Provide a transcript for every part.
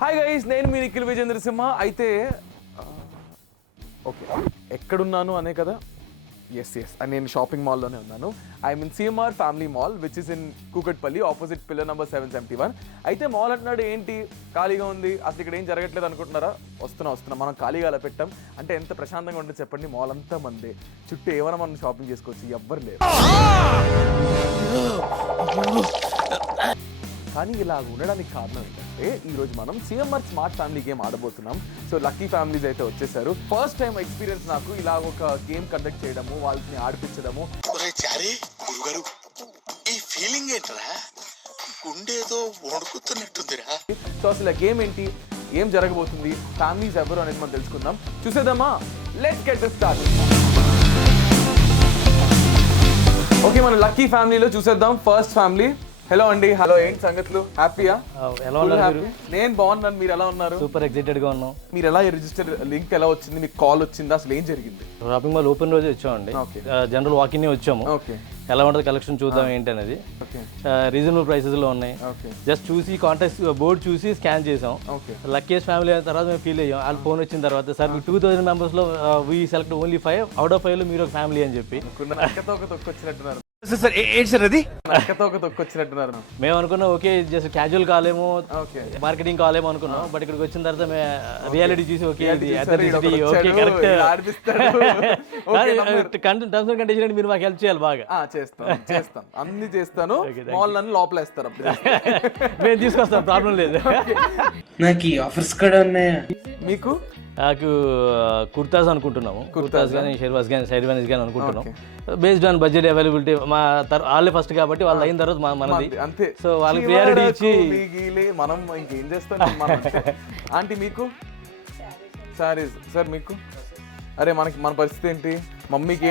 Hi guys, నేను మీ నిఖిల్ విజేంద్ర సింహ. అయితే okay, ఎక్కడున్నాను అనే కదా. ఎస్ నేను షాపింగ్ మాల్లోనే ఉన్నాను. I'm in CMR family mall which is in Kukatpally, opposite pillar number 771. అయితే మాల్ అంటున్నాడు ఏంటి ఖాళీగా ఉంది, అసలు ఇక్కడ ఏం జరగట్లేదు అనుకుంటున్నారా? వస్తున్నా మనం ఖాళీగా అలా పెట్టాం అంటే ఎంత ప్రశాంతంగా ఉంటుంది చెప్పండి. మాల్ అంతా మందే, చుట్టూ ఏమైనా మనం షాపింగ్ చేసుకోవచ్చు, ఎవ్వరు లేరు. కానీ ఇలా ఉండడానికి కారణం ఏంటంటే ఈరోజు మనం సిఎంఆర్ స్మార్ట్ ఫ్యామిలీ గేమ్ ఆడబోతున్నాం. సో లక్కీ ఫ్యామిలీస్ అయితే వచ్చేసారు. ఫస్ట్ టైం ఎక్స్పీరియన్స్ నాకు ఇలా ఒక గేమ్ కండక్ట్ చేయడము, వాళ్ళని ఆడిపించడము. సో అసలు గేమ్ ఏంటి, ఏం జరగబోతుంది, ఫ్యామిలీస్ ఎవరు అనేది మనం తెలుసుకుందాం. చూసేద్దామా? Let's get this started. Okay, మన లక్కీ ఫ్యామిలీలో చూసేద్దాం. First family. హలో అండి. హలో, ఏంటి సంగతులు? హ్యాపీయా? Full happy. నేను బాగున్నాను, మీరు ఎలా ఉన్నారు? మీరు ఎలా రిజిస్టర్ లింక్ ఎలా వచ్చింది, మీకు కాల్ వచ్చిందా, అసలు ఏం జరిగింది? Okay okay okay okay okay. అనుకున్న అక్కతో ఒక తొక్కొచ్చినట్టున్నారు. అక్కతో ఒక తొక్కొచ్చినట్టున్నారు. ఓకే ఓకే, రియాలిటీ చూసారు, ఈడ ఒకడు వచ్చాడు, ఈడ ఆడిపిస్తాడు. ఓకే, నంబర్ చేస్తాను అన్ని చేస్తాను. మాల్ నన్ను లోపలేస్తారు అప్పుడు చేస్తే. ఓకే, నాకు ఆఫర్స్ కూడా ఉన్నాయా? మీకు కుర్తాజా? ఓకే, మంది అంతే చివరకు మిగిలి మనం ఇంకేం చేస్తాం నేను, మనం అంతే. ఆంటీ మీకు? సార్ మీకు? అరే మన పరిస్థితి ఏంటి? మమ్మీకి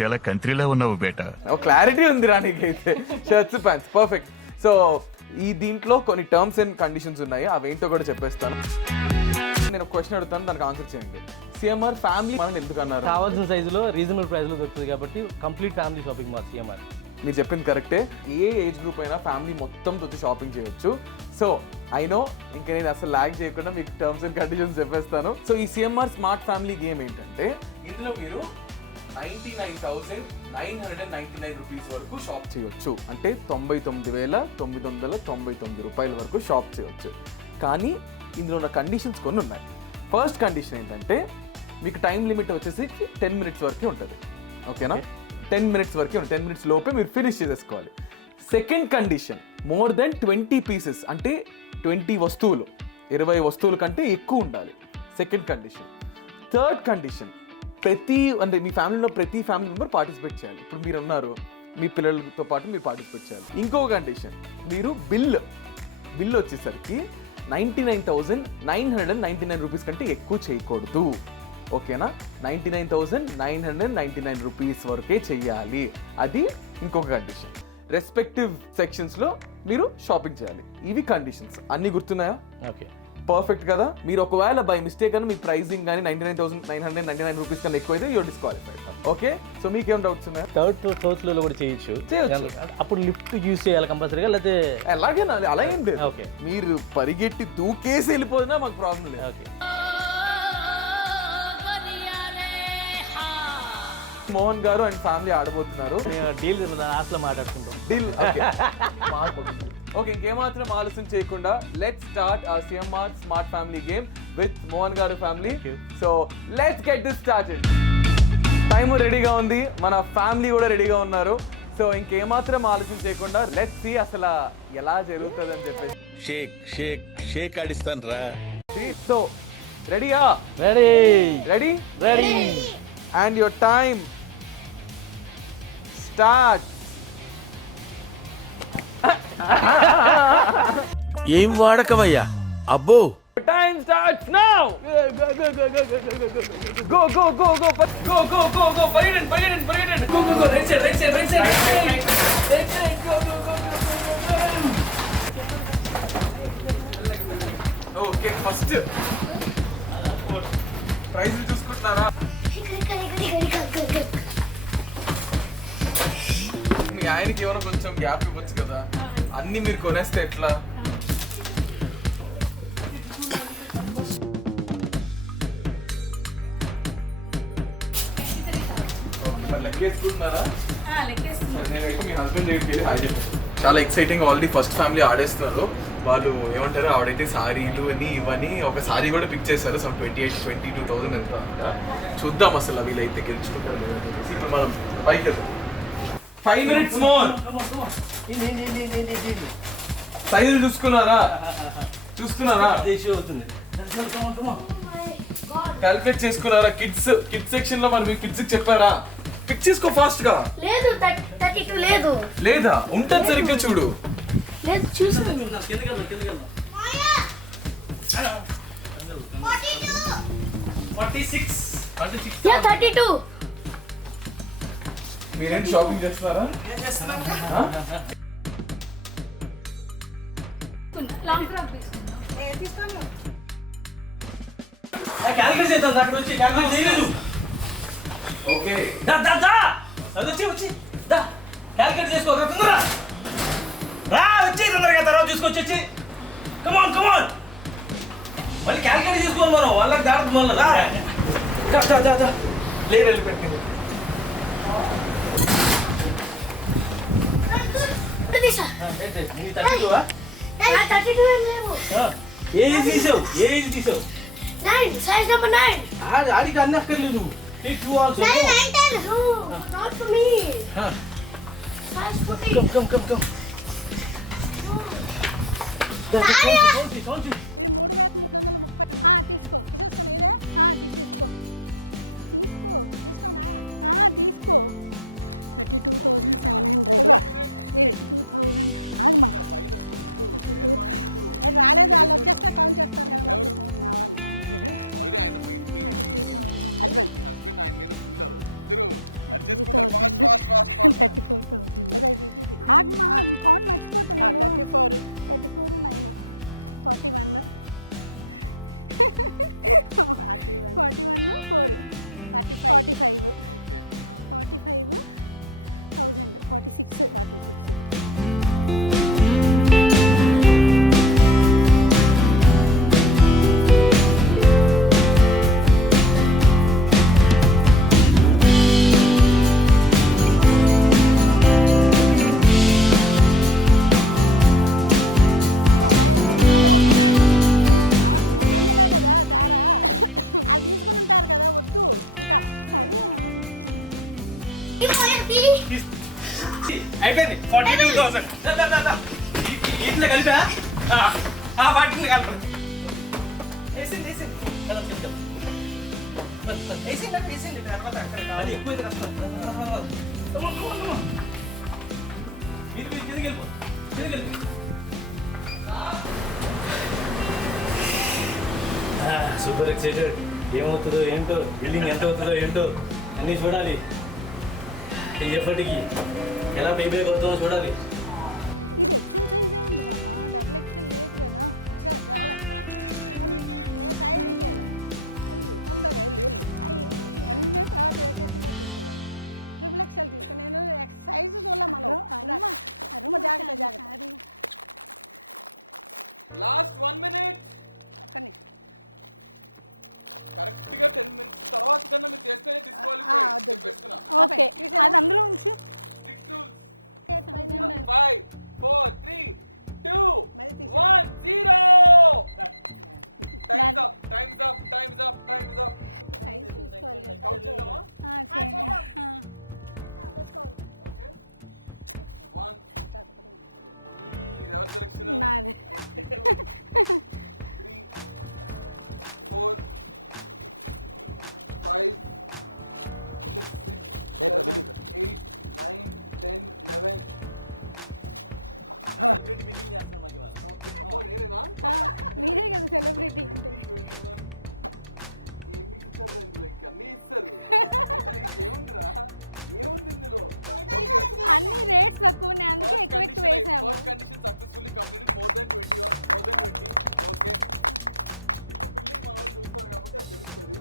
చాలా కంట్రీలో ఉన్నావు బేటా. క్లారిటీ ఉంది రా నీకైతే. Shirts pants perfect. సో ఈ దీంట్లో కొన్ని టర్మ్స్ అండ్ కండిషన్స్ ఉన్నాయి, అవేంటో కూడా చెప్పేస్తాను. నేను ఒక క్వశ్చన్ అడుగుతాను, దానికి ఆన్సర్ చేయండి. సిఎంఆర్ ఫ్యామిలీ మనం ఎందుకు అన్నారు? మీరు చెప్పింది కరెక్టే. ఏ ఏజ్ గ్రూప్ అయినా ఫ్యామిలీ మొత్తంతో వచ్చి షాపింగ్ చేయొచ్చు. సో ఐ నో, ఇంకా నేను అసలు లాగ్ చేయకుండా మీకు టర్మ్స్ అండ్ కండిషన్స్ చెప్పేస్తాను. సో ఈ సిఎంఆర్ స్మార్ట్ ఫ్యామిలీ గేమ్ ఏంటంటే, ఇందులో మీరు 99,999 రూపీస్ వరకు షాప్ చేయొచ్చు. అంటే 99,999 రూపాయల వరకు షాప్ చేయొచ్చు. కానీ ఇందులో ఉన్న కండిషన్స్ కొన్ని ఉన్నాయి. ఫస్ట్ కండిషన్ ఏంటంటే, మీకు టైం లిమిట్ వచ్చేసి 10 minutes వరకే ఉంటుంది. ఓకేనా? 10 minutes వరకే ఉంటుంది. 10 minutes లోపే మీరు ఫినిష్ చేసేసుకోవాలి. Second condition, more than 20 pieces, అంటే 20 వస్తువులు, 20 వస్తువుల కంటే ఎక్కువ ఉండాలి. Second condition. థర్డ్ కండిషన్, అంటే మీ ఫ్యామిలీలో ప్రతి ఫ్యామిలీ మెంబర్ పార్టిసిపేట్ చేయాలి. ఇప్పుడు మీరు ఉన్నారు, మీ పిల్లలతో పాటు మీరు పార్టిసిపేట్ చేయాలి. ఇంకో కండిషన్, మీరు బిల్ వచ్చేసరికి 99,999 రూపీస్ కంటే ఎక్కువ చేయకూడదు. ఓకేనా? 99,999 రూపీస్ వరకే చెయ్యాలి. అది ఇంకొక కండిషన్. రెస్పెక్టివ్ సెక్షన్స్లో మీరు షాపింగ్ చేయాలి. ఇవి కండిషన్స్. అన్నీ గుర్తున్నాయా? పర్ఫెక్ట్ కదా? మీరు ఒకవేళ బై మిస్టేక్ అని మీ ప్రైజింగ్ కానీ 99,999 రూపీస్ కన్నా ఎక్కువ అయితే యూఆర్ డిస్క్వాలిఫైడ్. ఓకే, సో మీకేం డౌట్స్ ఉన్నాయా? చేయొచ్చు. ఎలాగైనా, అలా ఏం లేదు. మీరు పరిగెట్టి దూకేసి వెళ్ళిపోయినా మాకు ప్రాబ్లం లేదు. మోహన్ గారు అండ్ ఫ్యామిలీ ఆడబోతున్నారు. డీల్. ఓకే, ఓకే, ఇంకేమాత్రం ఆలస్యం చేయకుండా let's start CMR smart family game with Mohan గారు family. So let's get this started. Time రెడీగా ఉంది, మన ఫ్యామిలీ కూడా రెడీగా ఉన్నారు. సో ఇంకేమాత్రం ఆలస్యం చేయకుండా లెట్స్ సీ అసలు ఎలా జరుగుతుంది అని చెప్పేసి. షేక్ ఆడిస్తాను రా. సో రెడీయా? Ready? And your time start. ఏం వాడకవయ్యా? అబ్బో, time starts now. Go go go go go go go go పరిగెడండి go go go right side go go go. Okay, first prize చూసుకుంటున్నారా? మీ ఆయనకి ఎవరో కొంచెం గ్యాప్ ఇవ్వచ్చు కదా, అన్ని మీరు కొనేస్తే ఎట్లా? లెక్కేసుకుంటున్నారా? నేనైతే మీ హస్బెండ్ దగ్గరికి వెళ్ళి హాయ్ చెప్పాను. చాలా ఎక్సైటింగ్, ఆల్రెడీ ఫస్ట్ ఫ్యామిలీ ఆడేస్తున్నారు. వాళ్ళు ఏమంటారు, ఆవిడైతే సారీలు అని ఇవన్నీ ఒక సారీ కూడా పిక్ చేశారు. సమ్ 22,000 ఎంత అంట. చూద్దాం అసలు వీళ్ళైతే గెలుచుకుంటారు లేదని చెప్పేసి. ఇప్పుడు మనం పైకి వెళ్దాం. 5 minutes more. సైజులు చూసుకున్నారా? క్యాల్కులేట్ చేసుకున్నారా? కిడ్స్ సెక్షన్ లో మరి కిడ్స్ చెప్పారా? పిక్ చేసుకో ఫాస్ట్ గా. లేదు 32 లేదు. లేదా ఉంటది సరిగ్గా చూడు. లేదు చూసు. 46. యా 32. మీరేంటి షాపింగ్ చేస్తున్నారా? లాంగ్ ఫ్రాక్ తీసుకుంటా. క్యాలిక్యులేట్ చేద్దాం అక్కడ వచ్చి క్యాలిక్యులేట్ చేయలేదు. ఓకే దా దా దా వచ్చి దా క్యాలిక్యులేట్ చేసుకో రా తొందరగా రా వచ్చి తొందరగా తర్వాత తీసుకొచ్చి కమ్ ఆన్ మళ్ళీ క్యాలిక్యులేట్ చేసుకోవాలి మనం వాళ్ళకి దాడుతుంది మళ్ళీ రా దా దా దా లేదు వెళ్ళి పెట్టండి. ప్రతిశా. నీ 32 నా 32 లేవు. ఏది తీసావు 9 సైజ్ నెంబర్ 9. ఆడికి అన్నీ అక్కర్లేదు take 2 also 9 10. No, not for me. Size 14. Come ఇది 3,330. తీసుకో తీసేస్తాను. ఇదే తీసుకోనా? తీసుకో. 32,700. 32,000. ఆగమా. రాలేదు, వాళ్ళు వచ్చేస్తే కౌంట్ చేస్తారు కదా మా వాళ్ళు. ఆల్రెడీ ఆయన మీ 33,000. హస్బెండ్ ఆయన మీద ఫుల్ ఇద్దరు అరిచేసుకుంటారు. Fast fast fast fast. 34,000. ఆగమా, కౌంట్ మర్చిపోతున్నాను. 34 9 41 41 4 45 ఓకే 45,000 46. కదా తేడా వాళ్ళు తీసుకుని ఉంటారు కదా, వద్దు ఇంకా. సరే అయిపోయింది 42,000 ఇంట్లో కలిపా వాటిని కలిపా వేసింది తర్వాత అది ఎక్కువ తిరిగి వెళ్ళిపో సూపర్ ఎక్సైటెడ్. ఏమవుతుందో ఏంటో, బిల్డింగ్ ఎంత అవుతుందో ఏంటో అన్నీ చూడాలి. ఈ ఎప్పటికి ఎలా పేబ్యాక్ అవుతుందో చూడాలి. ఇది ఎక్సెల్ సైజే ఉంది అమ్మా, డబుల్ ఎక్సెల్ లేదు కదా. సార్ నేను సైడ్ తొందరగా వెళ్ళు అన్నీ తర్వాత వేసేసిందా తీసుకున్నాను. ట్రిపుల్ ఎక్స్ఎల్ తీసుకుని నేను సైజు చూడలే మనం. జాగ్రత్త. Last 1 minute. అక్కడి కరెక్ట్ గా 10 minutes తర్వాత కన్నా మీరు చేస్తేనే తీసుకోవాలి. ఓకే, అది అందులో ఉంచు. 5 4 3 2 1 0. Time's up. సైజ్ చూసుకోవాలి కదా. కౌంట్ చేద్దామా? చేయండి. ఓకే 1 ఇది ఎవరి సెలక్షన్? నాది. 3 4 5 6 7 8 9 10 11. బిల్డింగ్ చేస్తున్నాం మాకు ఇవాళ. ఓకే అమ్మో నేనేనా? మీరే కదా సెలబ్రిటీ అంటే. 21 ఏమి ఇచ్చారు ఇందులో? ఇంకా అన్నీ ఇస్తారు. ఏముందిరా, ఏముంది ఇందులో? అన్ని రేట్స్ తక్కువనే, అందుకే ఎక్కువ వేసాము. First condition successfully completed. more than 20. Okay ఇప్పుడు బిల్డింగ్ మన వాళ్ళు చూస్తారు కాబట్టి అది తెలుస్తుంది.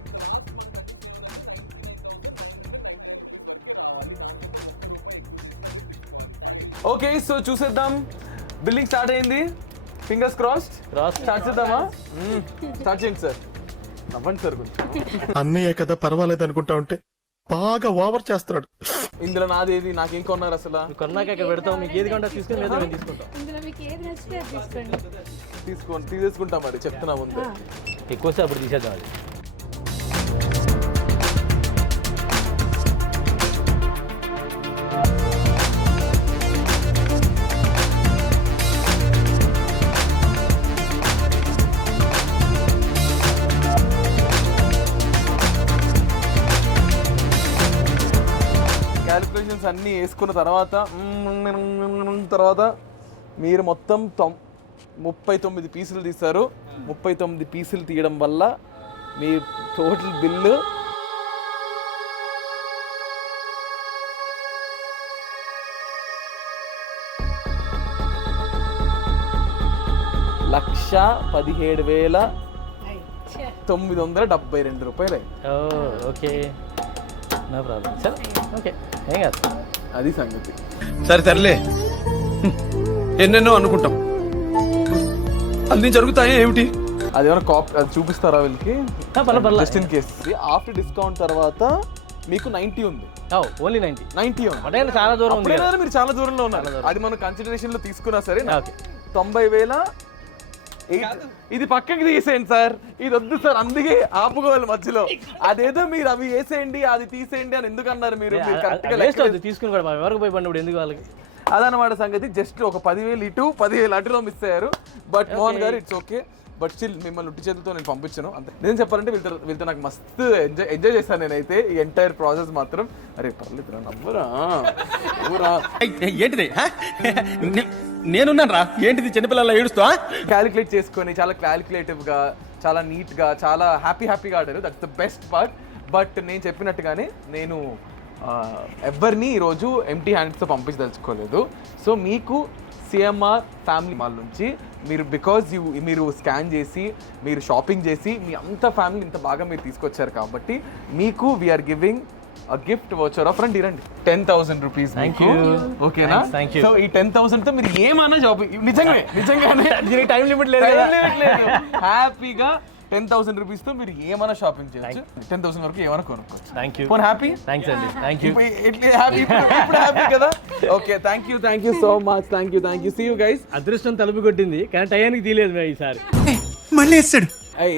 ఇంకా లాస్ట్ మన కండిషన్ ఏముందంటే 99,999 రూపీస్ వరకే రావాలి. దానికంటే ₹1 ఎక్కువ చేసినా మీరు డిస్క్వాలిఫై. ఓకే సో చూసేద్దాం. బిల్డింగ్ స్టార్ట్ అయింది. Fingers crossed. స్టార్ట్ చేద్దామా? స్టార్ట్ చేయండి సార్. నవ్వండి సార్ కొంచెం. అన్నయ్య కదా పర్వాలేదు అనుకుంటా ఉంటే బాగా ఓవర్ చేస్తున్నాడు. ఇందులో నాదేది, నాకేం కొన్నారు అసలు? తీసేసుకుంటా మరి, చెప్తున్నా ముందే. క్యాలిక్యులేషన్స్ అన్నీ వేసుకున్న తర్వాత మీరు మొత్తం 39 పీసులు తీస్తారు. 39 పీసులు తీయడం వల్ల మీ టోటల్ బిల్లు ₹1,17,972 అయింది. అది సంగతి. సరే సర్లే, ఎన్నెన్నో అనుకుంటాం, అన్ని జరుగుతాయి ఏమిటి? అదేమైనా కాపీ అది చూపిస్తారా వీళ్ళకి, just in case. After discount తర్వాత మీకు 90 ఉంది, 90 ఉంది. అప్పుడైనా మీరు చాలా దూరంలో ఉన్నారు. అది మనం కన్సిడరేషన్లో తీసుకున్నా సరే 90,008. ఇది పక్కకి తీసేయండి సార్, ఇది వద్దు సార్, అందుకే ఆపుకోవాలి మధ్యలో. అదేదో మీరు అవి వేసేయండి అది తీసేయండి అని ఎందుకు అన్నారు మీరు? మీరు కరెక్ట్గా లెక్కలేదు. అదనమాట సంగతి. జస్ట్ ఒక 10,000 ఇటు 10,000 అటులో మిస్ అయ్యారు. బట్ మోహన్ గారు ఇట్స్ ఓకే. బట్ స్టిల్ మిమ్మల్ని ఉట్టి చేతులతో నేను పంపించాను అంతే. నేను చెప్పాలంటే వీళ్ళతో నాకు మస్తు ఎంజాయ్ చేశాను నేనైతే ఈ ఎంటైర్ ప్రాసెస్ మాత్రం. అరే పర్లేదు నవ్వురా. ఏంటిది? నేనున్నాను రా, ఏంటిది చిన్నపిల్లల ఏడుస్తా? క్యాలిక్యులేట్ చేసుకొని చాలా క్యాలిక్యులేటివ్గా, చాలా నీట్గా, చాలా హ్యాపీగా ఆడారు. That's the best part. But నేను చెప్పినట్టుగానే నేను ఎవరిని ఈరోజు ఎంటీ హ్యాండ్స్తో పంపించదలుచుకోలేదు. సో మీకు సిఎంఆర్ ఫ్యామిలీ మాల్ నుంచి మీరు స్కాన్ చేసి మీరు షాపింగ్ చేసి మీ అంత ఫ్యామిలీ ఇంత బాగా మీరు తీసుకొచ్చారు కాబట్టి మీకు we're giving gift voucher of రండి 10,000 రూపీస్ మీకు. ఓకేనా? సో ఈ 10,000తో మీరు ఏమన్నా షాపింగ్, నిజంగానే టైం లిమిట్ లేదు. హ్యాపీగా 10,000 రూపీస్తో మీరు ఏమైనా షాపింగ్ చేయొచ్చు. 10,000 వరకు ఏమైనా కొనుక్కోవచ్చు. పోనీ హ్యాపీ? ఇప్పుడు హ్యాపీ కదా? Okay, thank you so much. Thank you. See you guys. అదృష్టం తలుపు కొట్టింది కానీ టయానికి తీయలేదు ఈసారి. మళ్ళీ వేస్తాడు.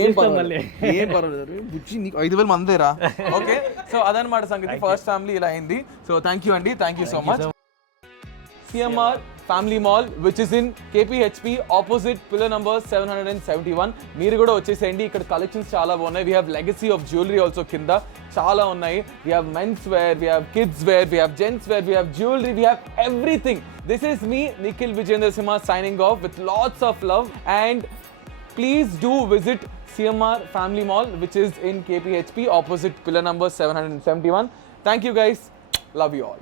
ఏం పర్వాలేదు బుజ్జి, నీకు 5,000 మందేరా. ఓకే, సో అదనమాట సంగతి. ఫస్ట్ ఫ్యామిలీ ఇలా అయింది. సో థ్యాంక్ యూ అండి, thank you so much. CMR Family Mall, which is in KPHP opposite pillar number 771. మీరు కూడా వచ్చేసేయండి. ఇక్కడ కలెక్షన్స్ చాలా ఉన్నాయి. We have legacy of jewelry also కింద చాలా ఉన్నాయి. We have men's wear, we have kids wear, we have gents wear, we have jewelry, we have everything. This is me, Nikhil Vijayendra signing off with lots of love, and please do visit CMR Family Mall, which is in KPHP opposite pillar number 771. Thank you guys. Love you all.